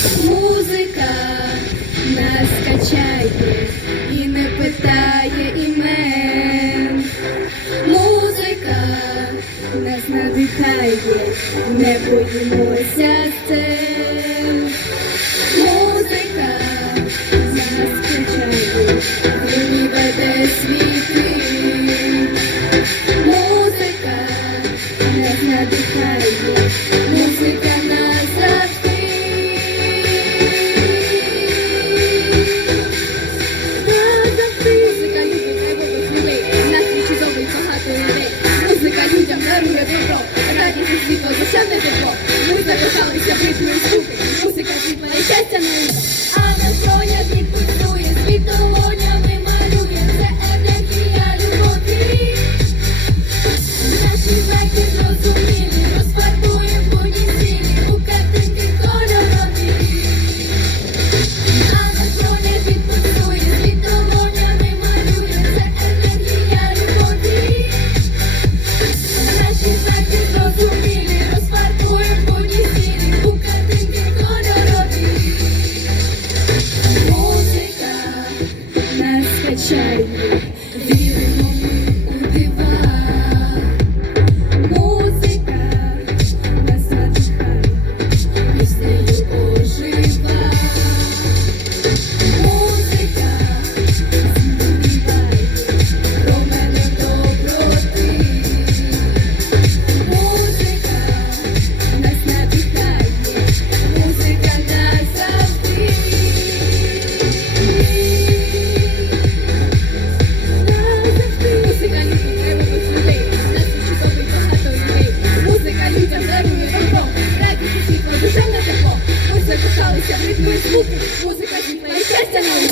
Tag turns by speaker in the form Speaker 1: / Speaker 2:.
Speaker 1: Музика нас качає і не питає імен. Музика нас надихає, не боїмося. Thank you. destiny.